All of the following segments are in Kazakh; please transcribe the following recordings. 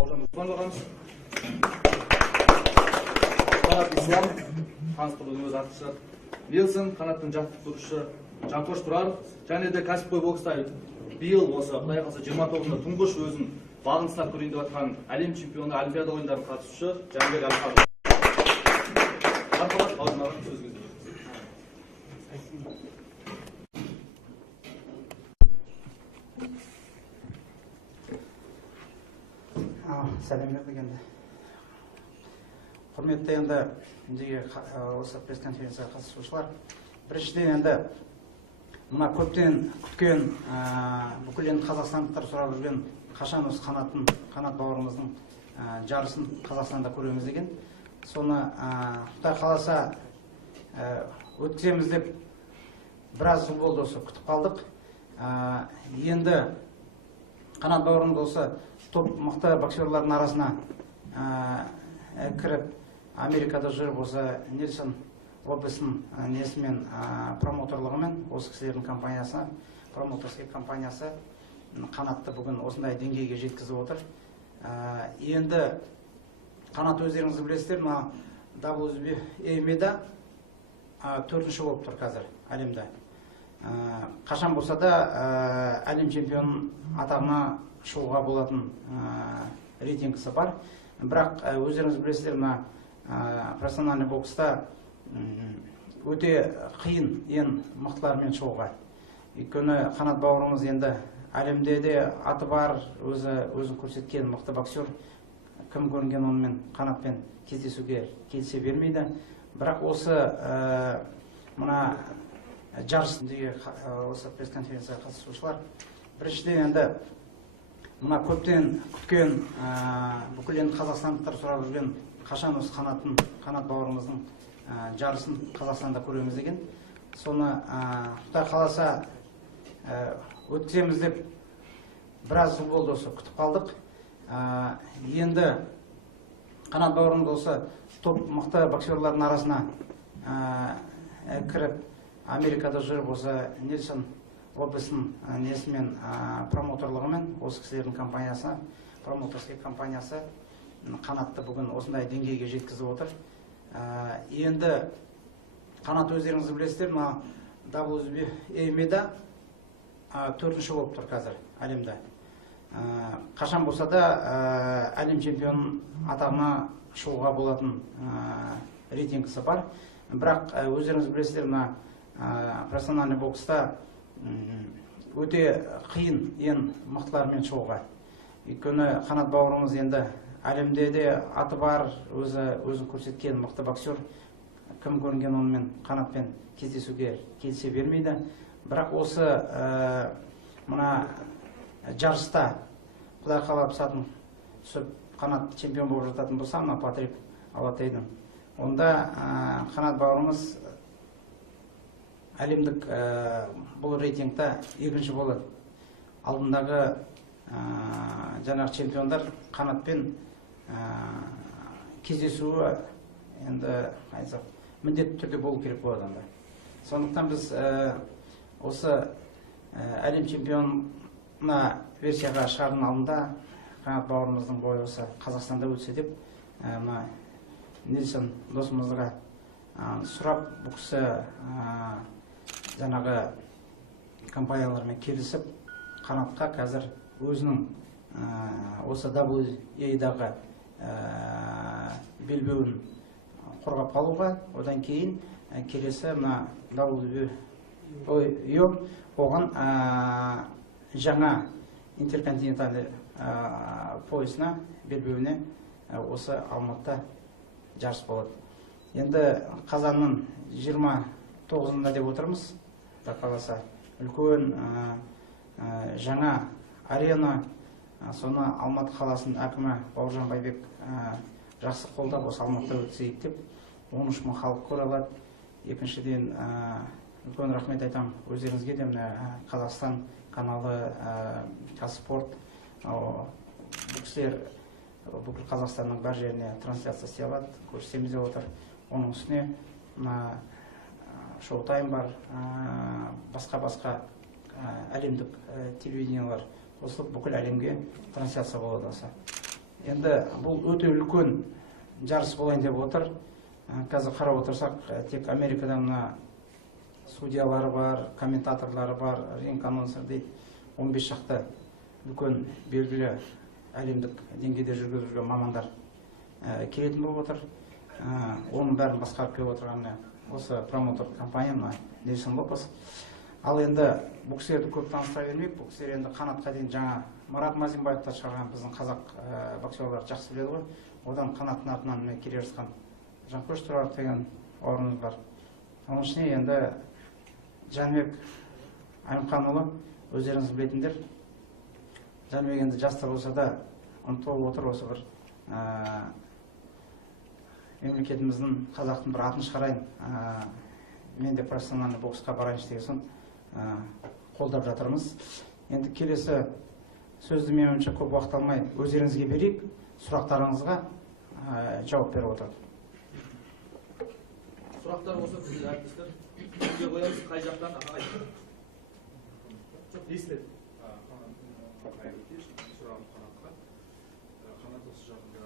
Бауыржан Руслан ағамыз. Қанат Ислам, таныстырудың өз артықшы. Вилсон, қанаттың жаттықтырушы Жанқош Тұраров, және де кәсіпқой бокста биыл осы Құдай қаласа 29-ында тұңғыш өзін бағын сынап көрейін деп жатқан әлем чемпионы Олимпиада ойындарының қатысушы Жәнібек Әлқабов. Мархабат, Бауыржан ағам сөз кезегі. Сәлем бердік енді. Құрметті енді осы пресс-конференцияға қатысушылар. Біріншіден енді мына көптен күткен бүкіл енді қазақстандықтар сұрап жүрген қашан осы қанат бауырымыздың жарысын Қазақстанда көреміз деген. Соны Құдай қаласа өткіземіз деп біраз жыл болды осы күтіп қалдық. Енді қанат бауырымыз осы топ мықты боксерлардың арасына кіріп Америкада жүріп осы Нельсон Робесон несімен промоутерлығымен осы кісілердің компаниясы, промоутерский компаниясы қанатты бүгін осындай деңгейге жеткізіп отыр. Енді қанат өздеріңіз білесіздер, WBA-да 4-ші болып тұр қазір әлемде. Қашан болса да әлем чемпион атағына шығуға болатын рейтингісі бар. Бірақ өздеріңіз білесіздер, профессиональный бокста өте қиын ең мықтылармен шығуға. Өйткені қанат бауырымыз енді әлемде де аты бар, өзін көрсеткен мықты боксер. Кім көрінген онымен қанатпен кездесуге келісе бермейді. Бірақ осы мына жарысындегі осы пресс-конференцияға қатысушылар. Біріншіден енді мына көптен күткен бүкіл енді қазақстандықтар сұрап жүрген қашан осы қанат бауырымыздың жарысын Қазақстанда көреміз деген. Соны Құдай қаласа өткіземіз деп біраз жыл болды осы күтіп қалдық. Енді қанат бауырымыз осы топ мықты боксерлардың арасына кіріп Америкада жүріп осы Нельсон Робесон несімен промоутерлығымен осы кісілердің компаниясы, промоутерский компаниясы қанатты бүгін осындай деңгейге жеткізіп отыр. Енді қанат өздеріңіз білесіздер, WBA-да 4-ші болып тұр қазір әлемде. Қашан болса да әлем чемпион атағына шығуға болатын рейтингісі бар. Бірақ өздеріңіз білесіздер, профессиональный бокста өте қиын ең мықтылармен шығуға. Өйткені қанат бауырымыз енді әлемде де аты бар, өзін көрсеткен мықты боксер. Кім көрінген онымен қанатпен кездесуге келісе бермейді. Бірақ осы мына жарыста Құдай қаласа түсіп қанат чемпион болып жататын болса, Патрик Алатейдің, онда қанат бауырымыз әлемдік бұл рейтингта 2-ші болады. Алдындағы жаңағы чемпиондар қанатпен кездесуі енді міндетті түрде болу керек болады. Сондықтан біз осы әлем чемпионына версияға шығардың алдында қанат бауырымыздың бойы осы Қазақстанда өтсе деп Нельсон досымызға сұрап, бұл кісі жаңағы компаниялармен келісіп, қанатқа қазір өзінің осы WBA-дағы белбеуін қорғап қалуға, одан кейін келесі WBO оған жаңа интерконтинентальный поясына, белбеуіне осы Алматыда жарыс болады. Енді қазанның 29-ында деп отырмыз. Қаласа үлкен жаңа арена, соны Алматы қаласының әкімі Бауыржан Байбек жақсы қолдап осы Алматыда өтсейік деп, 13 мың халық көре алады. Екіншіден үлкен рахмет айтам өздеріңізге де, Қазақстан каналы, Қазспорт, бұл кісілер бүкіл Қазақстанның бар жеріне трансляция істей алады, көрсетеміз деп отыр. Оның үстіне шоу-тайм бар, басқа әлемдік телевидениялар қосылып бүкіл әлемге трансляция болады. Енді бұл өте үлкен жарыс болайын деп отыр. Қазір қарап отырсақ, тек Америкада мына судьялары бар, комментаторлары бар, ринг анонсер дейді, 15 шақты үлкен белгілі әлемдік деңгейде жүргізіп жүрген мамандар келетін болып отыр. Оның бәрін басқарып келіп отырған осы промоутер компания Нельсон Лопес. Ал енді бұл кісілерді көп таныстыра бермейік. Бұл кісілер енді қанатқа дейін жаңа Марат Мазинбаевты шығарған біздің қазақ боксерлар жақсы біледі ғой. Одан қанаттың артынан келе жатқан Жанкош Тұраров деген орнымыз бар. Оның ішіне енді Жәнібек Аймқанұлы, өздеріңіз білетіндер. Жәнібек енді жастар болса да ұмтылып отыр, осы бір мемлекетіміздің, қазақтың бір атын шығарайын, мен де профессиональный боксқа барайыншы деген соң қолдап жатырмыз. Енді келесі сөзді меніңше көп уақыт алмай өздеріңізге берейік, сұрақтарыңызға жауап беріп отырады. Сұрақтар болса біздің әріптестер үйге қоямыз, қай жақтан ағай? Естіледі. Сұрағым қанатқа. Қанат осы жағында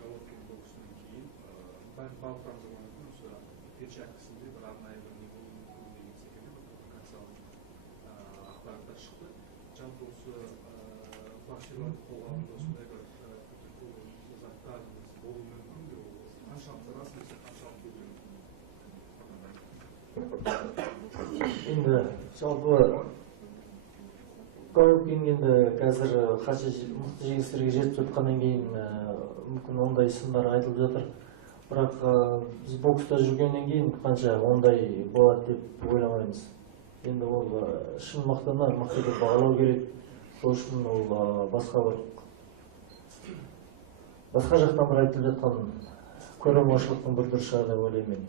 Головкин боксынан кейін барлықтарымыз ойнайтын осы перчаткасында бір арнайы бір не болуы мүмкін деген секілді коммуникациялық ақпараттар шықты. Жалпы осы боксерлар қоғамында осындай бір заттар болуы мүмкін бе? Қаншалықты рас немесе қаншалықты өтірік? Енді жалпы Головкин енді қазір қанша мықты жеңістерге жетіп жатқаннан кейін мүмкін ондай сындар айтылып жатыр. Бірақ біз бокста жүргеннен кейін қанша ондай болады деп ойламаймыз. Енді ол шын мықтыны мықты деп бағалау керек. Сол үшін ол басқа жақтан бір айтылып жатқан көреалмаушылықтың бір түрі шығар деп ойлаймын.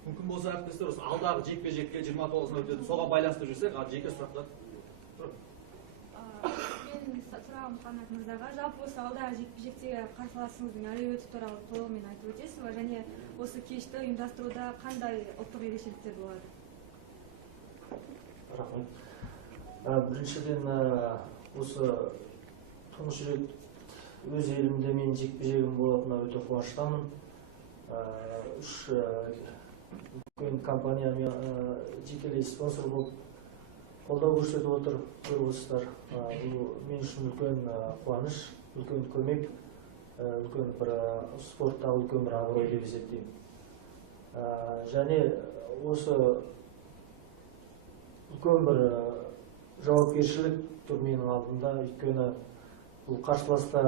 Мүмкін болса әріптестер осы алдағы жекпе-жекке 29-ына өтеді. Соған байланысты жүрсек, жеке сұрақтар. Мен сұрағым Қанат мырзаға, жалпы осы алдағы жекпе-жектегі қарсыласыңыздың әлеуеті туралы толығымен айтып өтесіз бе? Және осы кешті ұйымдастыруда қандай ұлттық ерекшеліктер болады? Рахмет. Біріншіден осы тұңғыш рет өз елімде мен жекпе-жегім болатынына өте қуаныштымын. Үш үлкен компания жекелей спонсор болып қолдау көрсетіп отыр, көріп бұл мен үшін үлкен қуаныш, үлкен көмек, үлкен бір спорттағы үлкен бір абырой деп есептеймін. Және осы үлкен бір жауапкершілік тұр менің алдымда, өйткені бұл қарсыласта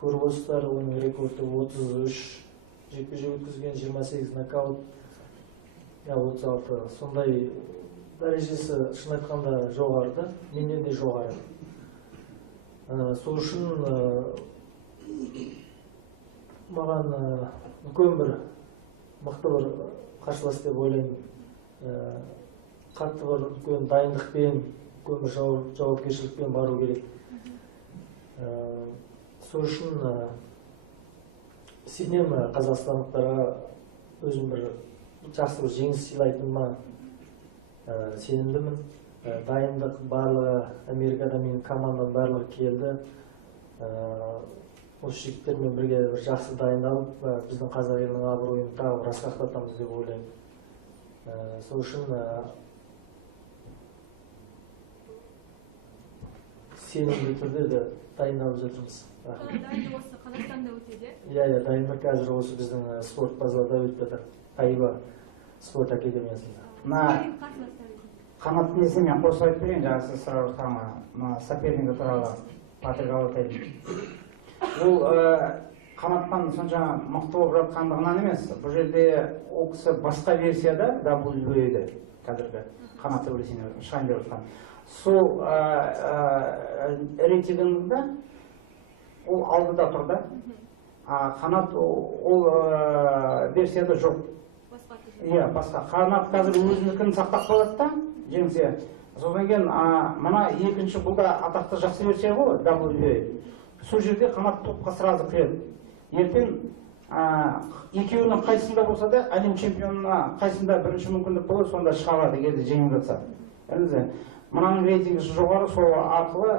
көріп отырсыздар, оның рекорды 33 жекпе-жек өткізген, 28 нокаут, 36. Сондай дәрежесі шын айтқанда жоғарды, менен де жоғары. Сол үшін маған үлкен бір мықты бір қарсылас деп ойлаймын. Қатты бір үлкен дайындықпен, үлкен бір жауапкершілікпен бару керек. Сол үшін сенемін қазақстандықтарға өзім бір жақсы бір жеңіс сыйлайтыныма сенімдімін. Дайындық барлығы, Америкада менің командам барлығы келді. Осы жігіттермен бірге бір жақсы дайындалып, біздің қазақ елінің абыройын тағы бір асқақтатамыз деп ойлаймын. Сол үшін сенімді түрде де дайындалып жатырмыз. Дайындық осы Қазақстанда өтеді? Иә, дайындық қазір осы біздің спорт базада өтіп жатыр. Айба спорт академиясында. Қанаттың есіне мен қосып айтып берейін, жаңа сіз сұрап жатқан сопернигі туралы Патрик Алатайдың. Ол қанаттан сонша мықты болып жатқандығынан емес, бұл жерде ол кісі басқа версияда WBA-де қазіргі қанат төбелесіне шығайын деп жатқан. Сол рейтингінде ол алдыда тұрды. Қанат ол версияда жоқ. Иә, басқа. Қанат қазір өзінікін сақтап қалады да, жеңсе. Содан кейін мына екінші бұл да атақты жақсы версия ғой, WBA. Сол жерде қанат топқа сразу кіреді. Ертең екеуінің қайсында болса да, әлем чемпионына қайсында бірінші мүмкіндік болады, сонда шыға алады, егер де жеңіп жатса. мынаның рейтингісі жоғары, сол арқылы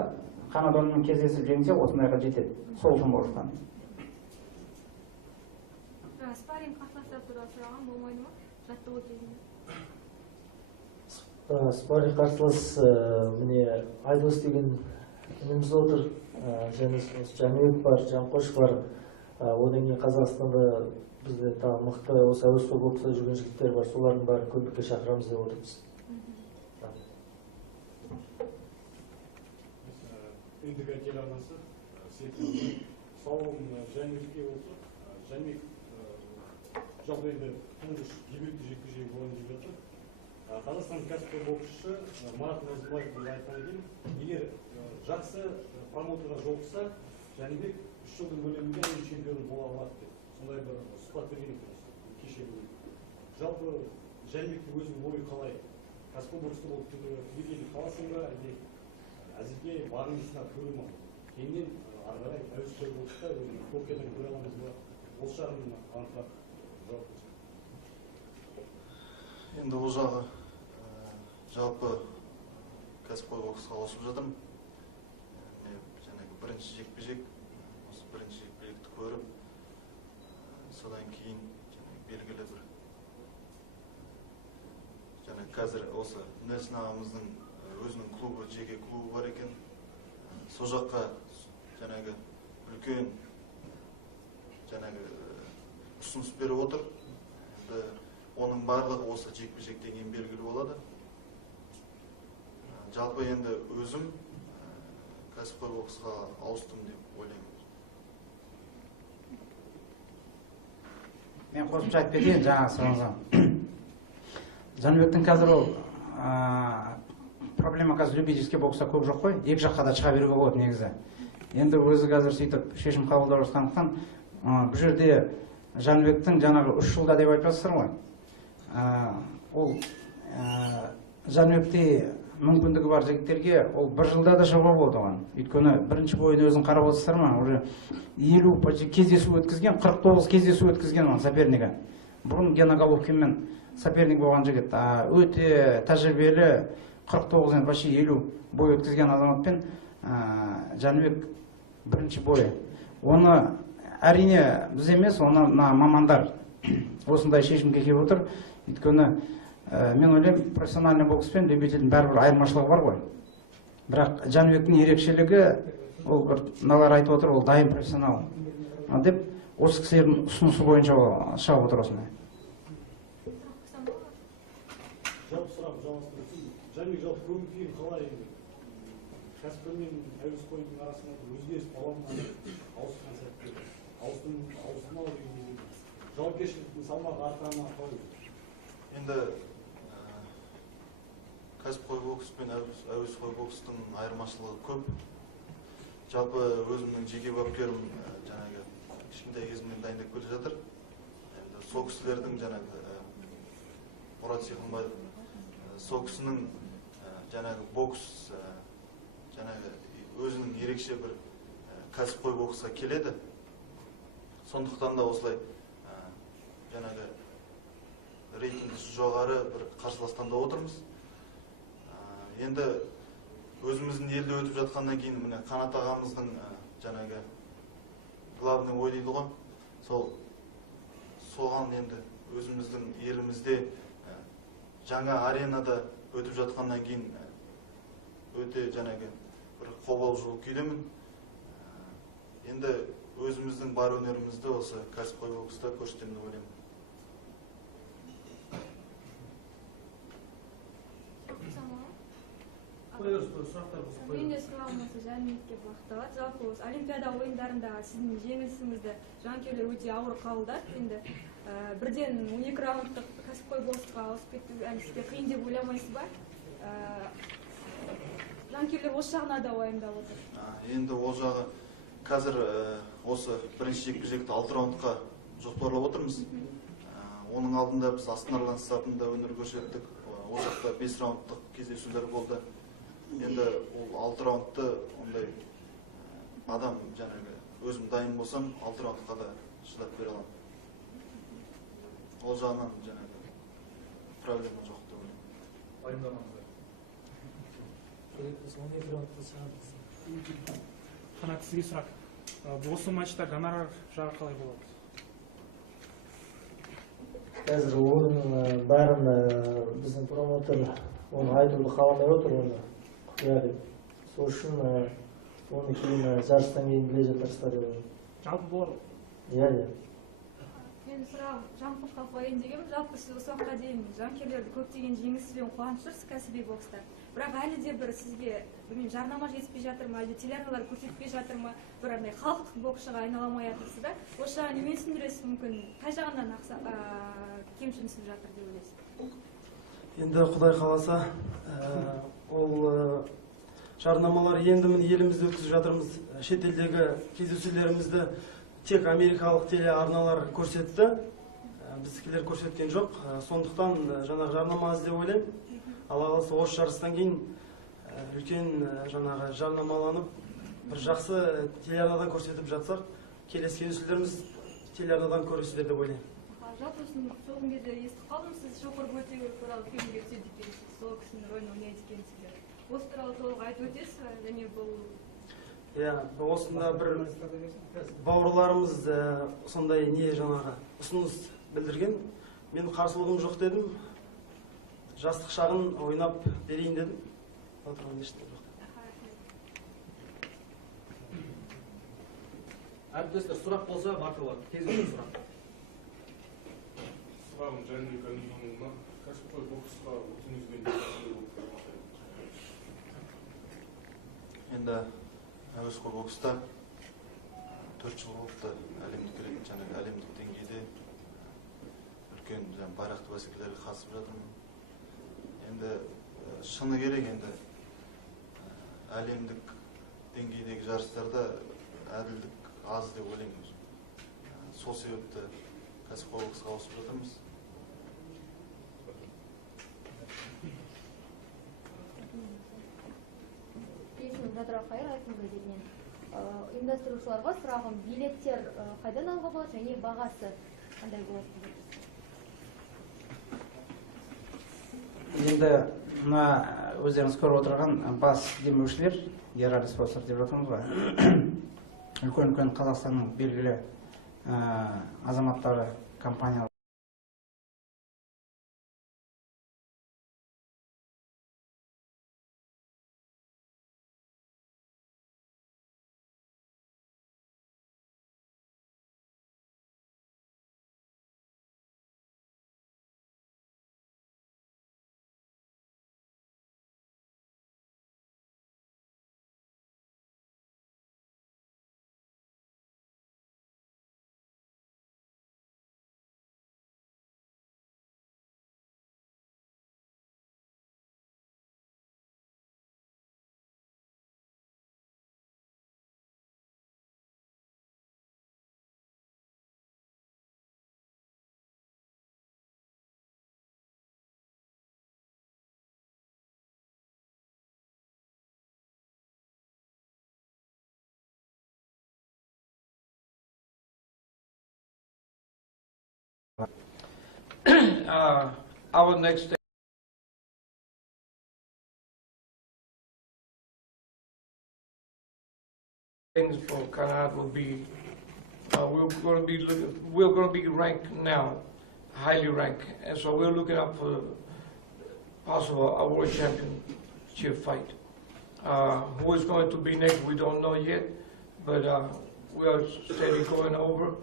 Қанат кездесіп жеңсе осындайға жетеді. Сол үшін болыстан. Спарринг қарсыластар туралы сұраған болмайды ма? Жаттығу кезінде. Спарринг қарсылас міне Айдос деген ініміз отыр, және Жәнібек бар, Жанқош бар. Одан кейін Қазақстанда бізде тағы мықты осы әуесқой бокста жүрген жігіттер бар, солардың бәрін көмекке шақырамыз деп отырмыз. ендігі телеарнасы сауалым Жәнібекке болса, Жәнібек жалпы енді тұңғыш дебютті жекпе-жегі болайын деп жатыр. Қазақстан кәсіпқой боксшысы Марат Назарбаевтың айтқаннан кейін, егер жақсы промоутерға жолықса, Жәнібек 3 жылдың көлемінде әлем чемпионы бола алады деп. Сондай бір сұхбат берген екен кеше бүгін. Жалпы Жәнібектің өзінің ойы қалай? Кәсіпқой бокста болып кетуге қаласың ба, әлде әзірге барыңызына көру ма? Кейіннен ары қарай әуесқой бокста Токиодан көре аламыз ба? Осы жағын анықтап жауап берсін. Енді ол жағы жалпы кәсіпқой боксқа ауысып жатырмын. Жаңағы бірінші жекпе-жек, осы бірінші жекпе-жекті көріп, содан кейін белгілі бір қазір осы Нельсон ағамыздың өзінің клубы, жеке клубы бар екен. Сол жаққа жаңағы үлкен ұсыныс беріп отыр. Оның барлығы осы жекпе-жектен кейін белгілі болады. Жалпы енді өзім кәсіпқой боксқа ауыстым деп ойлаймын. Мен қосымша айтып кетейін жаңа сұрағыңызға. Жәнібектің қазір ол проблема қазір любительский бокста көп жоқ қой, екі жаққа да шыға беруге болады негізі. Енді өзі қазір сөйтіп шешім қабылдап жатқандықтан бұл жерде Жәнібектің жаңағы 3 жылда деп айтып жатсыздар ғой. Ол Жәнібекте мүмкіндігі бар жігіттерге ол 1 жылда да шығуға болады оған. Өйткені бірінші бойын өзін қарап отырсыздар ма, уже 50 кездесу өткізген, 49 кездесу өткізген оның сопернигі. Бұрын Гена Головкинмен соперник болған жігіт. Өте тәжірибелі 49-ден почти 50 бой өткізген азаматпен Жәнібек бірінші бойы. Оны әрине біз емес, оны мамандар осындай шешімге келіп отыр. Өйткені мен ойлаймын, профессиональный бокс пен любительдің бәрібір айырмашылығы бар ғой. Бірақ Жәнібектің ерекшелігі, ол бір мыналар айтып отыр, ол дайын профессионал деп осы кісілердің ұсынысы бойынша шығып отыр осындай. Жалпы сұрақ жалғастырсын. Жәнібек жалпы көңіл-күйің қалай енді? Кәсіпқой мен әуесқойдың арасында өзгеріс бола ма? Ауысқан сәтте ауысымау деген жауапкершіліктің салмағы артқаны ма қалай? Енді кәсіпқой бокс пен әуесқой бокстың айырмашылығы көп. Жалпы өзімнің жеке бапкерім жаңағы кішкентай кезімнен дайындап келе жатыр. Енді сол кісілердің жаңағы Мұрат Сиқымбаев, сол кісінің жаңағы бокс жаңағы өзінің ерекше бір кәсіпқой боксқа келеді. Сондықтан да осылай жаңағы рейтингісі жоғары бір қарсыластанда отырмыз. Енді өзіміздің елде өтіп жатқаннан кейін міне Қанат ағамыздың жаңағы главный ой дейді ғой. Соған енді өзіміздің елімізде жаңа аренада өтіп жатқаннан кейін өте жаңағы бір қобалжулы күйдемін. Енді өзіміздің бар өнерімізді осы кәсіпқой бокста көрсетемін деп ойлаймын. Менде сұрағым осы Жәнібекке бағытталады. Жалпы осы Олимпиада ойындарында сіздің жеңілісіңізді жанкүйерлер өте ауыр қабылдады. Енді бірден 12 раундтық кәсіпқой боксқа ауысып кету сізге қиын деп ойламайсыз ба? Жанкүйерлер осы жағына да уайымдап отыр. Енді ол жағы қазір осы бірінші жекпе-жекті 6 раундқа жоспарлап отырмыз. Оның алдында біз Астана стадионында өнер көрсеттік. Ол жақта 5 раундтық кездесулер болды. Енді ол 6 раундты ондай адам жаңағы өзім дайын болсам 6 раундқа да шыдап бере аламын. Ол жағынан жаңағы проблема жоқ деп ойлаймын. Пайымдамаңыздар. керек болса 12 раундқа шығады. Қанат, сізге сұрақ. Осы матчта гонорар жағы қалай болады? Қазір оның бәрін біздің промоутер оны айтуды қаламай отыр, оны құпия деп. Сол үшін оны кейін жарыстан кейін біле жатарсыздар деп ойлаймын. Жалпы болады? Иә. Менің сұрағым Жанқошқа қояйын дегенім, жалпы сіз осы уақытқа дейін жанкүйерлерді көптеген жеңісімен қуанып жүрсіз кәсіби бокста. Бірақ әлі де бір сізге, білмеймін, жарнама жетіспей жатыр ма, әлде телеарналар көрсетпей жатыр ма, бір андай халықтық боксшыға айнала алмай жатырсыз да? Осы жағын немен түсіндіресіз, мүмкін қай жағынан кемшін жатыр деп ойлайсыз? Енді Құдай қаласа, ол жарнамалар енді міне елімізде өткізіп жатырмыз. Шетелдегі кездесулерімізді тек америкалық телеарналар көрсетті, біздікілер көрсеткен жоқ. Сондықтан жаңағы жарнама аз деп ойлаймын. Алла қаласа осы жарыстан кейін үлкен жаңағы жарнамаланып, бір жақсы телеарнадан көрсетіп жатсақ, келесі кездесулеріміз телеарнадан көресіздер деп ойлаймын. Жалпы соңғы кезде естіп қалдым, сіз Шоқыр Бөлтегүлов туралы фильмге түседі екенсіз, сол кісінің рөлін ойнайды екенсіздер. Осы туралы толық айтып өтесіз, және бұл осында бір бауырларымыз сондай не жаңағы ұсыныс білдірген. Мен қарсылығым жоқ дедім. Жастық шағын ойнап берейін дедім. Әріптестер, сұрақ болса, батырлар, кезінде сұрақ. Сұрағым Жәнібек Әлімханұлына, кәсіпқой боксқа өтіңізбен Енді әуесқой бокста 4 жыл болыпты әлемдік деңгейде үлкен байрақты бәсекелерге қатысып жатырмын. Енді шыны керек, енді әлемдік деңгейдегі жарыстарда әділдік аз деп ойлаймын. Сол себепті кәсіпқой боксқа ауысып жатырмыз. Жадырақ қайыр айтылды дегеннен. Ұйымдастырушыларға сұрағым, билеттер қайдан алуға болады және бағасы қандай болады? Енді мына өздеріңіз көріп отырған бас демеушілер, генеральный спонсор деп жатырмыз ғой. Үлкен Қазақстанның белгілі азаматтары, компаниялар. Our next things for Kanat will be we're going to be ranked now, highly ranked, and so we're looking up for possible a world championship fight. Who is going to be next, we don't know yet, but we are steadily going over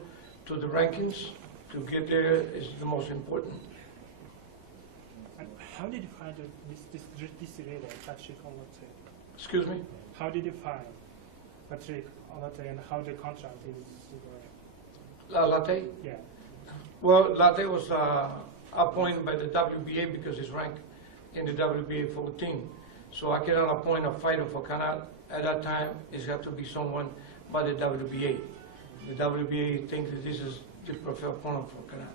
to the rankings. To get there is the most important. And how did you find this radar, Patrick Olate? Excuse me? How did you find Patrick Olate and how the contract is? Latte? Yeah. Well, Latte was appointed by the WBA because he's ranked in the WBA 14. So I cannot appoint a fighter for Kanat. At that time, it's got to be someone by the WBA. The WBA thinks that this is the preferred opponent for Kanat.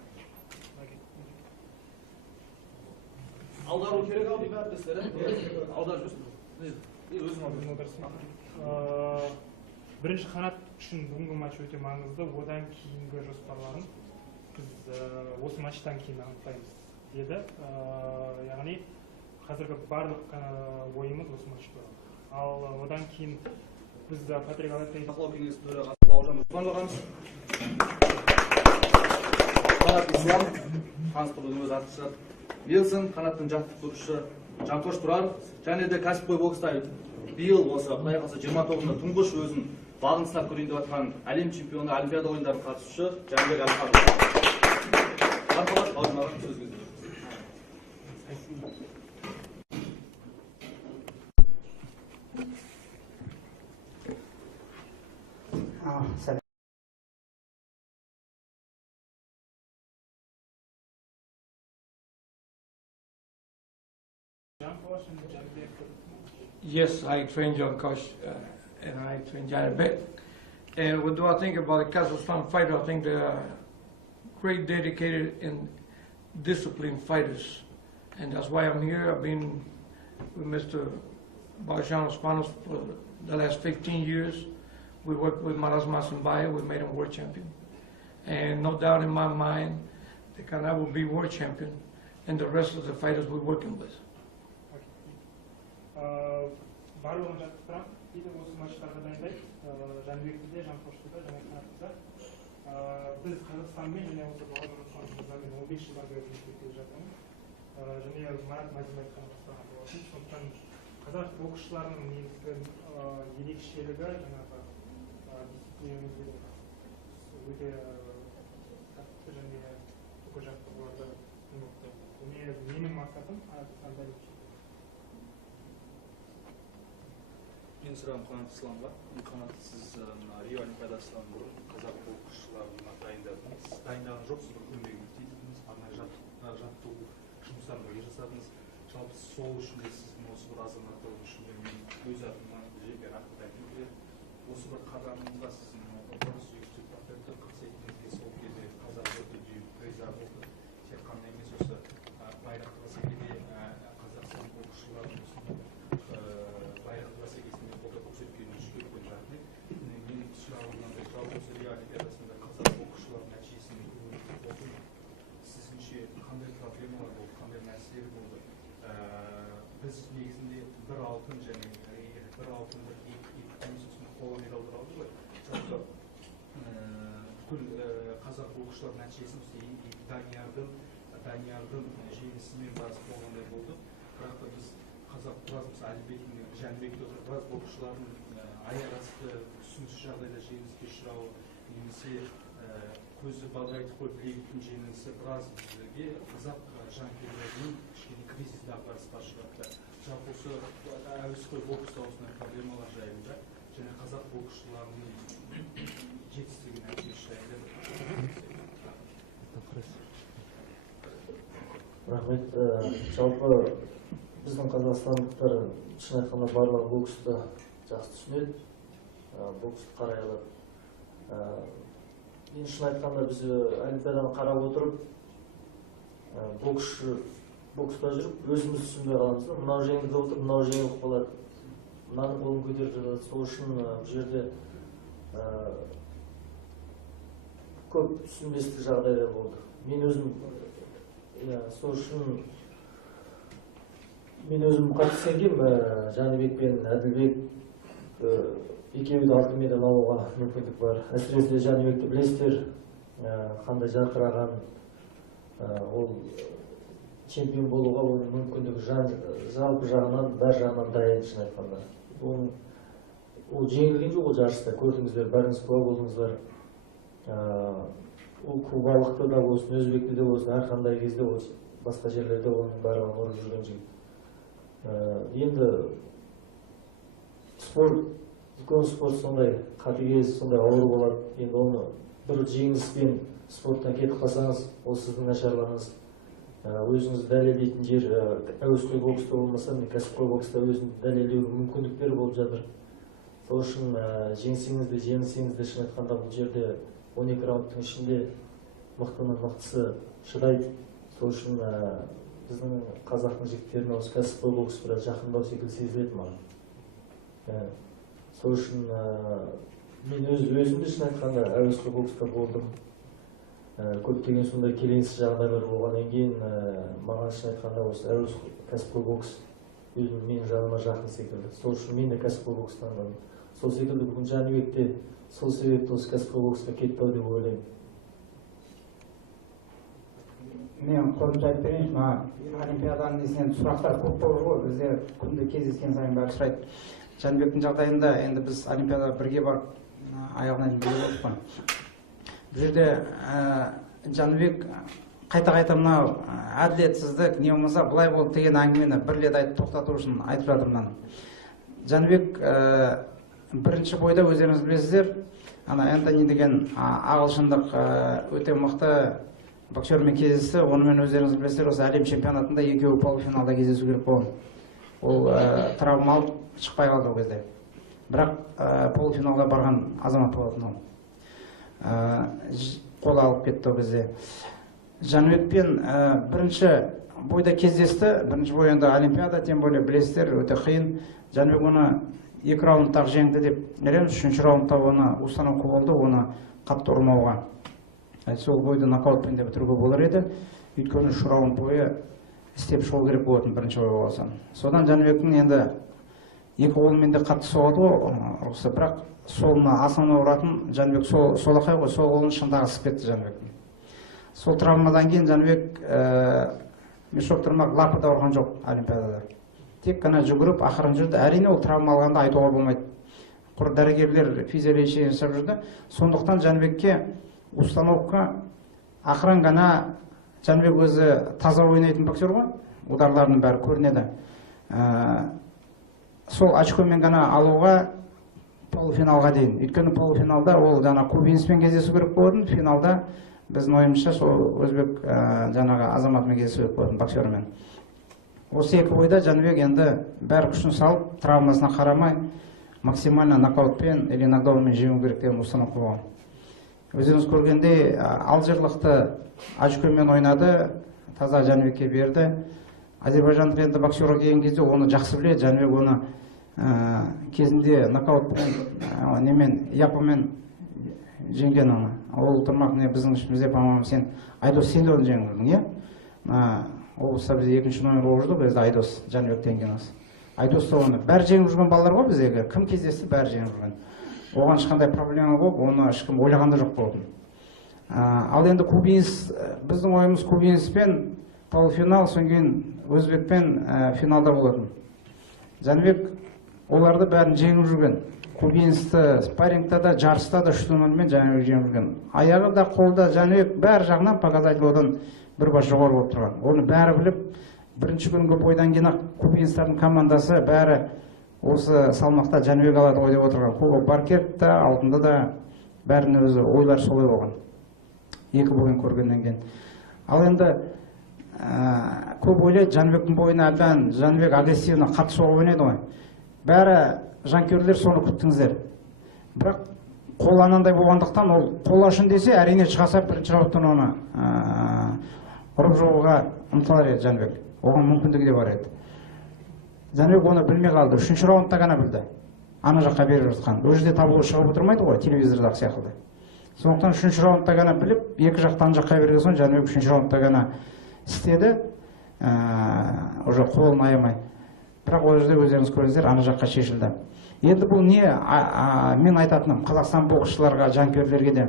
Аудару керек ау деймін әріптестер, аударып жүрсін. Өзің аударсын. Бірінші қанат үшін бүгінгі матч өте маңызды, одан кейінгі жоспарларын біз осы матчтан кейін анықтаймыз деді. Яғни қазіргі барлық ойымыз осы матч туралы. Ал одан кейін біз Патрик Алатай бақылау кеңесі төрағасы Бауыржан Мұстафанов ағамыз, Қанат Ислам, таныстырудың өз артықшы Вилсон, қанаттың жаттықтырушы Жанкош Тұрар, және де кәсіпқой бокста биыл осы Құдай қаласа 29-ында тұңғыш өзін бағын сынап көрейін деп жатқан әлем чемпионы, Олимпиада ойындарының қатысушы Жәнібек Әлханов. Мархабат, Бауыржан ағам сөз кезінде. Yes, I trained John Kosh and I trained Janibek. And what do I think about the Kazakhstan fighter? I think they are great, dedicated, and disciplined fighters. And that's why I'm here. I've been with Mr. Baujan Osmanov for the last 15 years. We worked with Maraz Masanbaya. We made him world champion. And no doubt in my mind, the Kana will be world champion and the rest of the fighters we're working with. Барлығын жаттықтырам, кейде осы матчтарға дайындайды, Жәнібекті де, Жанкошты да, және Қанатты да. Біз Қазақстанмен және осы Бауыржан Мұстафановмен 15 жылдан бері жұмыс істеп келе жатырмыз. Және Марат Мадин айтқан бастаған болатын. Сондықтан қазақ боксшыларының негізгі ерекшелігі жаңағы дисциплинамызға өте қатты және бүкіл жаттығуларды ұмытты. Менің мақсатым Қазақстанда Мен сұрағым Қанат Исламға. Қанат, сіз Рио Олимпиадасынан бұрын қазақ боксшыларына дайындадыңыз. Сіз дайындаған жоқсыз, бір көмегіңіз тидіңіз, арнайы жаттығу жұмыстарын бірге жасадыңыз. Жалпы сол үшін де сіздің осы бір азаматтық үшін де мен өз атымнан жеке рахмет айтқым келеді. Осы бір қадамыңызға сіздің дұрыс жетістік көрсеткеніңізге сол кезде қазақ жұрты риза болды. Тек қана емес осы байрақты бәсекеде Қазақстан боксшыларының байрақты бәсекесінде қолдау көрсеткеніңіз үшін үлкен рахмет. Менің сұрағым мынандай, жалпы осы Рио Олимпиадасында қазақ боксшылар нәтижесінде болды. Сізіңше қандай проблемалар болды, қандай мәселелер болды? Біз негізінде бір алтын және бір алтын, бір екі күміс, қола медалдар алдық қой. Жалпы бүкіл қазақ боксшылар нәтижесінде Даниярдың жеңісімен біраз болғандай болды. Бірақ та біз қазақ біраз Әлібектің, Жәнібекте біраз боксшылардың аяқ асты түсініксіз жағдайда жеңіліске ұшырауы, немесе көзі бадырайтып қойып білегінің жеңілісі біраз бізге қазақ жанкүйерлерінің кішкене кризис дағдарысқа ұшыратты. Жалпы осы әуесқой бокста осындай проблемалар жайында және қазақ боксшыларының жетістігі нәтижесі жайында. Рахмет. Жалпы біздің қазақстандықтар шын айтқанда барлығы боксты жақсы түсінеді, боксты қарай алады. Мен шын айтқанда біз Олимпиаданы қарап отырып, бокста жүріп, өзіміз түсінбей қаламыз. Мынау жеңілді отыр, мынау жеңіліп қалады. Мынаның қолын көтеріп жатады. Сол үшін бұл жерде көп түсінбестік жағдайда болды. Мен өзім сол үшін мен өзім қатысқан Жәнібек пен Әділбек екеуі де алтын медаль алуға мүмкіндік бар. Әсіресе Жәнібекті білесіздер, қандай жарқыраған, ол чемпион болуға оның мүмкіндігі жалпы жағынан, бәр жағынан дайын шын айтқанда. Ол жеңілген жоқ, ол жарыста көрдіңіздер, бәріңіз куә болдыңыздар. Ол кубалықты да болсын, өзбекті де болсын, әрқандай кезде болсын, басқа жерлерде оның барлығын ұрып жүрген жігіт. Енді спорт, үлкен спорт сондай қатыгез, сондай ауыр болады. Енді оны бір жеңіспен спорттан кетіп қалсаңыз, ол сіздің нашарлығыңыз. Өзіңізді дәлелдейтін жер әуесқой бокста болмаса, кәсіпқой бокста өзіңізді дәлелдеуге мүмкіндіктер болып жатыр. Сол үшін жеңсеңіз де, жеңілсеңіз де шын айтқанда бұл жерде 12 раундтың ішінде мықтының мықтысы шыдайды. Сол үшін біздің қазақтың жігіттеріне осы кәсіпқой бокс біраз жақындау секілді сезіледі маған. Сол үшін мен өзімді шын айтқанда әуесқой бокста болдым. көптеген сондай келеңсіз жағдайлар болғаннан кейін маған шын айтқанда осы әуес кәсіпқой бокс өзім менің жаныма жақын секілді. Сол үшін мен де кәсіпқой бокс таңдадым. Сол секілді бүгін Жәнібек те сол себепті осы кәсіпқой боксқа кетті ау деп ойлаймын. Мен қосымша айтып берейінші, мына олимпиаданың несінен сұрақтар көп болып ғой, бізде күнде кездескен сайын бәрі сұрайды. Жәнібектің жағдайында енді біз олимпиадаға бірге барып аяғына дейін келіп отырмыз. Бұл жерде Жәнібек қайта мынау әділетсіздік не болмаса былай болды деген әңгімені бір рет айтып тоқтату үшін айтып жатырмын. Жәнібек бірінші бойда өздеріңіз білесіздер, ана Энтони деген ағылшындық өте мықты боксермен кездесті. Онымен өздеріңіз білесіздер, осы әлем чемпионатында екеуі полуфиналда кездесу керек болған. Ол травма алып шықпай қалды ол кезде. Бірақ полуфиналға барған азамат болатын ол. Қол алып кетті ол кезде. Жәнібекпен бірінші бойда кездесті. Бірінші бой енді олимпиада, тем более білесіздер, өте қиын. Жәнібек оны 2 раундтағы жеңді деп білеміз. 3-ші раундта оны установка болды, оны қатты ұрмауға. Сол бойды нокаутпен де бітіруге болар еді. Өйткені 3 раунд бойы істеп шығу керек болатын бірінші бой болса. Содан Жәнібектің енді 2 қолымен де қатты соғады ұрысы, бірақ солына асана ұратын Жәнібек солақай ғой, сол қолын шынтағы ысып кетті Жәнібектің. Сол травмадан кейін Жәнібек мешок тұрмақ лапы да ұрған жоқ олимпиадада. Тек қана жүгіріп ақырын жүрді. Әрине ол травма алғанда айтуға болмайды. Құр дәрігерлер физиолечение жасап жүрді. Сондықтан Жәнібекке установка ақырын ғана, Жәнібек өзі таза ойнайтын боксер ғой, ударларының бәрі көрінеді. Сол очкомен ғана алуға полуфиналға дейін. Өйткені полуфиналда ол жаңа кубинспен кездесу керек болатын, финалда біздің ойымызша сол өзбек жаңағы азаматымен кездесу керек болатын боксермен. Осы 2 бойда Жәнібек енді бәрі күшін салып, травмасына қарамай максимально нокаутпен или нокдаунмен жеңу керек деген установка болған. Өзіңіз көргендей алжирлықты очкомен ойнады, таза Жәнібекке берді. Азербайжандық енді боксерға келген кезде оны жақсы біледі. Жәнібек оны кезінде нокаутпен немен япамен жеңген оны. Ол тұрмақ не біздің ішімізде, по-моему, сен Айдос сен де оны жеңдің, иә? Облыста бізде 2-ші номер болып жүрді, бізде Айдос Жәнібектен кейін осы. Айдос та оны бәрі жеңіп жүрген балалар ғой біздегі. Кім кездесті, бәрі жеңіп жүрген. Оған ешқандай проблема болып, оны ешкім ойлағанда жоқ болатын. Ал енді кубинс, біздің ойымыз кубинспен полуфинал, содан кейін өзбекпен финалда болатын. Жәнібек оларды бәрін жеңіп жүрген. Кубинсті спаррингта да, жарыста да 3 номермен Жәнібек жеңіп жүрген. Аяғы да, қолда Жәнібек бәрі жағынан показатель одан бір бас жоғары болып тұрған. Оны бәрі біліп, бірінші күнгі бойдан кейін кубинстардың командасы бәрі осы салмақта Жәнібек алады ғой деп отырған. Хуго Баркет та, алдында да бәрінің өзі ойлар солай болған. 2 бойын көргеннен кейін. Ал енді көп ойлайды, Жәнібектің бойына әбден Жәнібек агрессивно қатты соғып ойнайды ғой. Бәрі жанкүйерлер соны күттіңіздер. Бірақ қол анандай болғандықтан ол қол ашын десе, әрине шығаса бірінші раундтан оны ұрып жоғуға ұмтылар еді Жәнібек. Оған мүмкіндігі де бар еді. Жәнібек оны білмей қалды. 3-ші раундта ғана білді. Ана жаққа беріп жатқан. Ол жерде табло шығып отырмайды ғой, телевизордағы сияқты. Сондықтан 3-ші раундта ғана біліп, 2 жақтан жаққа берген соң Жәнібек 3-ші раундта ғана істеді. Уже қолын аямай. Бірақ ол жерде өздеріңіз көрдіңіздер, ана жаққа шешілді. Енді бұл не мен айтатыным Қазақстан боксшыларға, жанкүйерлерге де.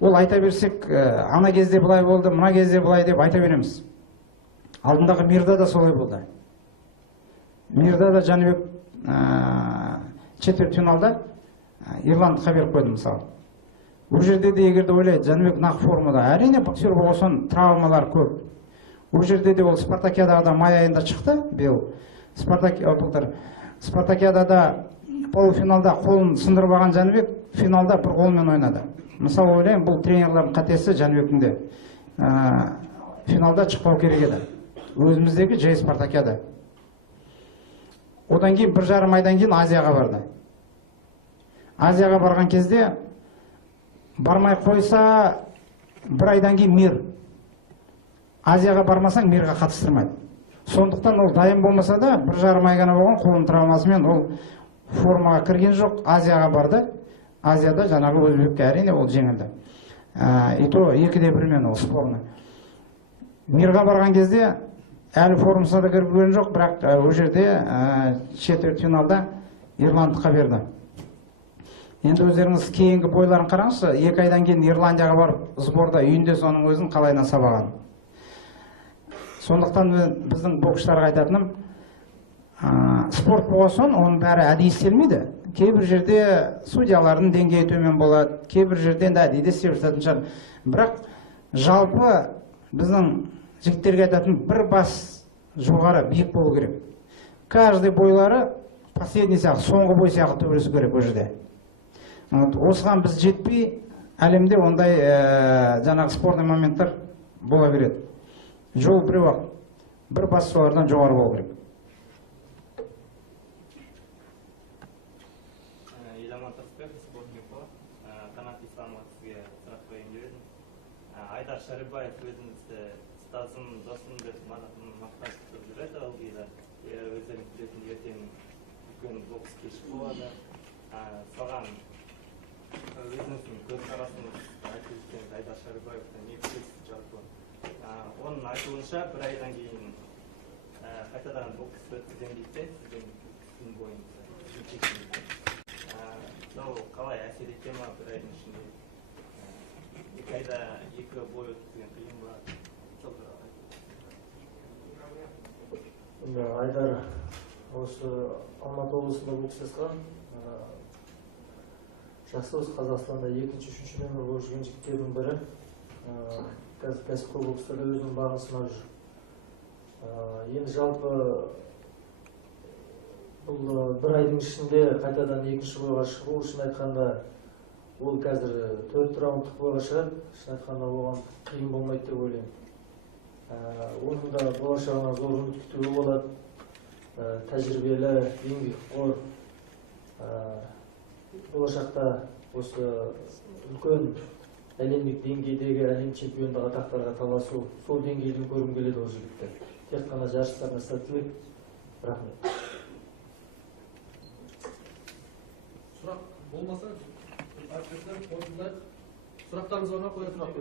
Ол айта берсек, ана кезде былай болды, мына кезде былай деп айта береміз. Алдындағы Мирда да солай болды. Мирда да Жәнібек четвертьфиналда ирландыққа беріп қойды мысалы. Бұл жерде де егерде ойлайды, Жәнібек нақ формада. Әрине боксер болған травмалар көп. Бұл жерде де ол Спартакиадада май айында шықты, биыл. Спартакиадада полуфиналда қолын сындырып алған Жәнібек финалда бір қолмен ойнады. Мысалы ойлаймын, бұл тренерлардың қатесі Жәнібектің де. Финалда шықпау керек еді. Өзіміздегі жай Спартакиада. Одан кейін 1,5 айдан кейін Азияға барды. Азияға барған кезде бармай қойса 1 айдан кейін Мир. Азияға бармасаң Мирға қатыстырмайды. Сондықтан ол дайын болмаса да 1,5 ай ғана болған қолын травмасымен ол формаға кірген жоқ, Азияға барды. Азияда жаңағы өзбекке әрине ол жеңілді. и то 2-1 ол спорный. Мирға барған кезде әлі формасына да кіріп көрген жоқ, бірақ ол жерде четверть финалда ирландыққа берді. Енді өздеріңіз кейінгі бойларын қараңызшы, 2 айдан кейін Ирландияға барып, сборда үйінде соның өзін қалайдан сабаған. Сондықтан біздің боксшыларға айтатыным, спорт болған оның бәрі әдейі істелмейді. Кейбір жерде судьялардың деңгейі төмен болады, кейбір жерде әдейі де істеп жататын шығар. Бірақ жалпы біздің жігіттерге айтатын бір бас жоғары биік болу керек. Каждый бойлары последний сияқты, соңғы бой сияқты төбелесу керек ол жерде. Осыған біз жетпей, әлемде ондай жаңағы спорный моменттар бола береді. Жол біреу-ақ, бір бас солардан жоғары болу керек. Еламан Тасбек, спортник бол. Қанат Исламов сізге сұрақ қойайын деп едім. Айдар Шәрібаев өзіңізді ұстазым, досым деп мақтап жүреді ылғи да. Өздеріңіз білетін ертең үлкен бокс кеші болады. Соған өзіңіздің көзқарасыңыз айтып өтсеңіз, Айдар Шәрібаевтан не білесіз жалпы? Оның айтуынша бір айдан кейін қайтадан бокс өткіземін дейді, сіздің бойыңызда. Сол қалай әсер ете ма бір айдың ішінде? 2 айда 2 бой өткізген қиын ба? Сол туралы Айдар осы Алматы облысында бокс жасаған. Жақсы осы Қазақстанда 2-3 номер болып жүрген жігіттердің бірі. Қазір кәсіпқой бокста да өзінің бағын сынап жүр. Енді жалпы бұл бір айдың ішінде қайтадан 2-ші бойға шығу, шын айтқанда ол қазір 4 раундтық бойға шығады. Шын айтқанда оған қиын болмайды деп ойлаймын. Оның да болашағына зор үміт күтуге болады. Тәжірибелі, еңбекқор, болашақта осы үлкен әлемдік деңгейдегі әлем чемпиондық атақтарға таласу, сол деңгейден көргім келеді ол жігітті. Тек қана жарыстарына сәттілік. Рахмет. Сұрақ болмаса, әріптестер қорытындылайық. Сұрақтарыңыз бар ма? Қоя сұрақ.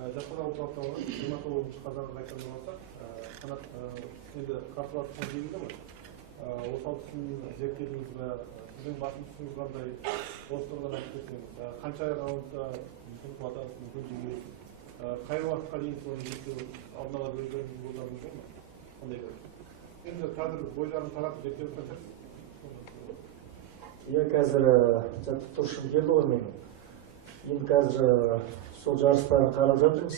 Жастар ауылдақтағы 29 қазанға айтқан болсақ, Қанат енді қарсыласқан келді ме? Осы тұсын зерттедіңіз бе? Сіздің басым тұсыңыз қандай? Осы тұрғыдан айтып кетсеңіз, қанша раундта мүмкін қуатасыз, мүмкін жеңесіз? Қай уақытқа дейін соны зерттеу алдын ала белгілеріңіз боларыңыз бар ма? Қандай бар? Енді қазір бойларын таратып зерттеп жатырсыз? Иә, қазір жаттықтырушым келді ғой менің. Енді қазір сол жарыстарын қарап жатырмыз.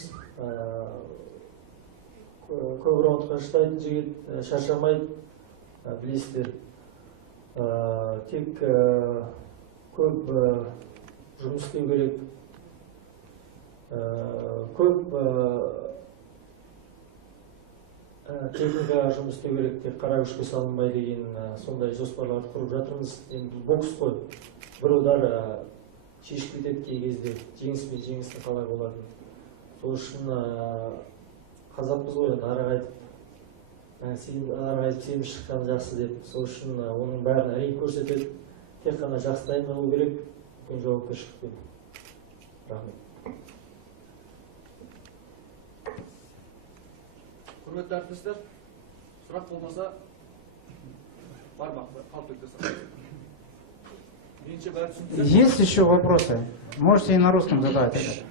Көп раундқа шыдайтын жігіт, шаршамайды, білесіздер. Тек көп жұмыс істеу керек. Көп техникаға жұмыс істеу керек, тек қара күшке салынбай деген сондай жоспарларды құрып жатырмыз. Енді бокс қой, бір удар шешіп кетеді кей кезде, жеңіс пен жеңістің қалай болатын. Сол үшін қазақпыз ғой, ары қайтып семіз шыққан жақсы деп. Сол үшін оның бәрін әрине көрсетеді. Тек қана жақсы дайындалу керек, үлкен жауапкершілікпен. Рахмет. Құрметті әріптестер, сұрақ болмаса, бар ма? Қалыптекте сұрақ. Есть еще вопросы? Можете и на русском задавать.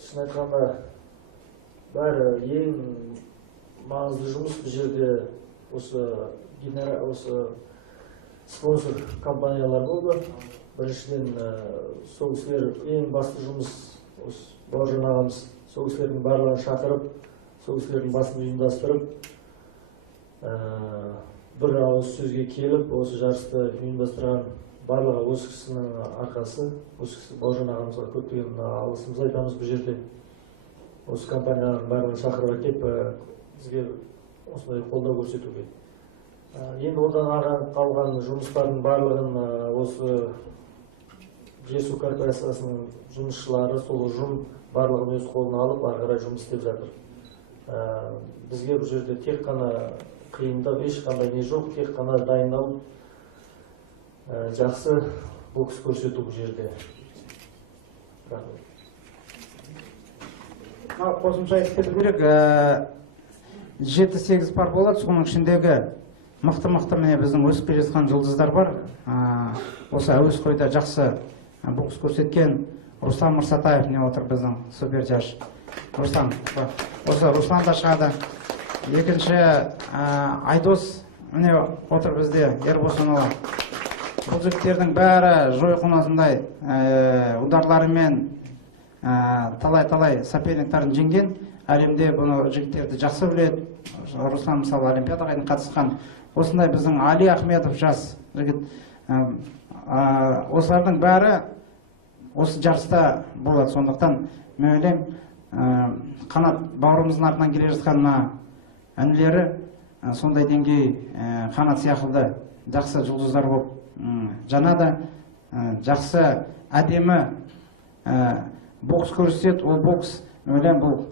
Шын айтқанда, бәрі ең маңызды жұмыс бұл жерде осы спонсор компаниялар болды. Біріншіден сол кісілер ең басты жұмыс, Бауыржан ағамыз сол кісілердің барлығын шақырып, сол кісілердің басын ұйымдастырып, бір ауыз сөзге келіп, осы жарысты ұйымдастырған барлығы осы кісінің арқасы. Осы кісі Бауыржан ағамызға көптеген алғысымызды айтамыз бұл жерде. Осы компаниялардың барлығын шақырып әкеп бізге осындай қолдау көрсетуге. Енді одан ары қалған жұмыстардың барлығын осы Жесу корпорациясының жұмысшылары, сол ұжым барлығын өз қолына алып, ары қарай жұмыс істеп жатыр. Бізге бұл жерде тек қана қиындық, ешқандай не жоқ, тек қана дайындалып, жақсы бокс көрсету бұл жерде. Қосымша айтып кету керек, 7-8 пар болады, соның ішіндегі мықты міне біздің өсіп келе жатқан жұлдыздар бар. Осы әуесқойда жақсы бокс көрсеткен Руслан Мырсатаев не отыр, біздің супержаш. Руслан, осы Руслан да шығады. Екінші Айдос міне отыр бізде, Ербосынова. Бұл жігіттердің бәрі жойқын осындай ударларымен талай соперниктарын жеңген. Әлемде бұны жігіттерді жақсы біледі. Руслан мысалы Олимпиадаға қатысқан. Осындай біздің Али Ахметов жас жігіт. Осылардың бәрі осы жарыста болады. Сондықтан мен ойлаймын, Қанат бауырымыздың артынан келе жатқан әнілері сондай деңгей Қанат сияқты жақсы жұлдыздар болып жанады. Жақсы әдемі бокс көрсетеді. Ол бокс, мен ойлаймын, бұл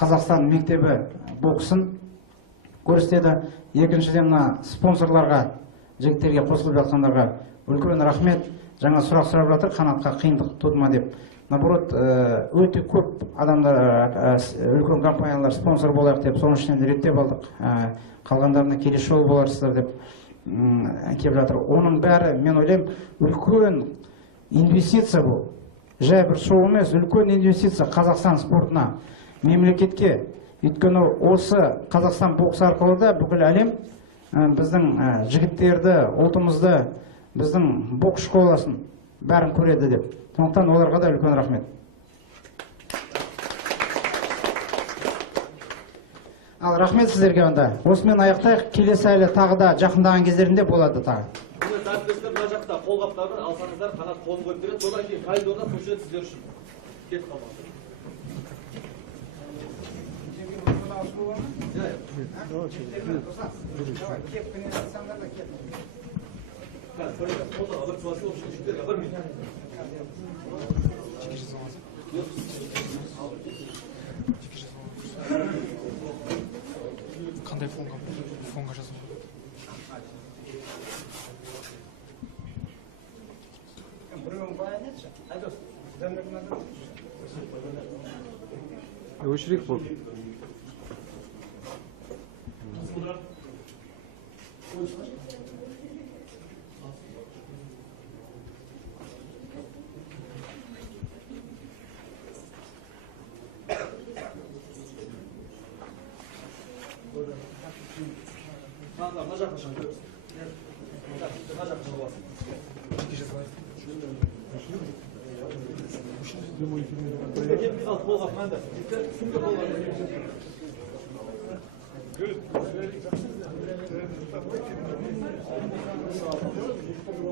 Қазақстан мектебі боксын көрсетеді. Екіншіден мына спонсорларға, жігіттерге қосылып жатқандарға үлкен рахмет. Жаңа сұрақ сұрап жатыр, Қанатқа қиындық туды ма деп. Наоборот, өте көп адамдар, үлкен компаниялар спонсор болайық деп, соның ішінен реттеп алдық. Қалғандарына келесі жолы боларсыздар деп келіп жатыр. Оның бәрі, мен ойлаймын, үлкен инвестиция бұл. Жай бір шоу емес, үлкен инвестиция Қазақстан спортына, мемлекетке. Өйткені осы Қазақстан боксы арқылы да бүкіл әлем біздің жігіттерді, ұлтымызды, біздің бокс школасын бәрін көреді деп. Сондықтан оларға да үлкен рахмет. Ал рахмет сіздерге онда. Осымен аяқтайық. Келесі әлі тағы да жақындаған кездерінде болады тағы. Бұл тәртіпкерлер мына жақта қолғаптарын алсаңыздар, Қанат қолын қойып береді. Содан кейін коридорда көшет сіздер үшін. Кетіп қалмаңыздар. Қандай фонға жазу? Очередь болды. Мына жаққа шығыңыз. Мына жаққа шығып аласың.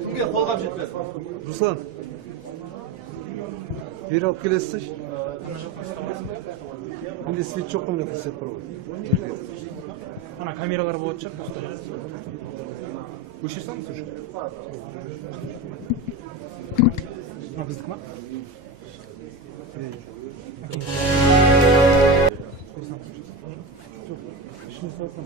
Кімге қолғап жетпеді? Руслан, бері алып келесіз? Менде свет жоқ қой, мына свет бар ғой. Ана камералар болады шығар. Өшір салыңыз уже. Мына біздікі ма? Жоқ, ішіне салсам.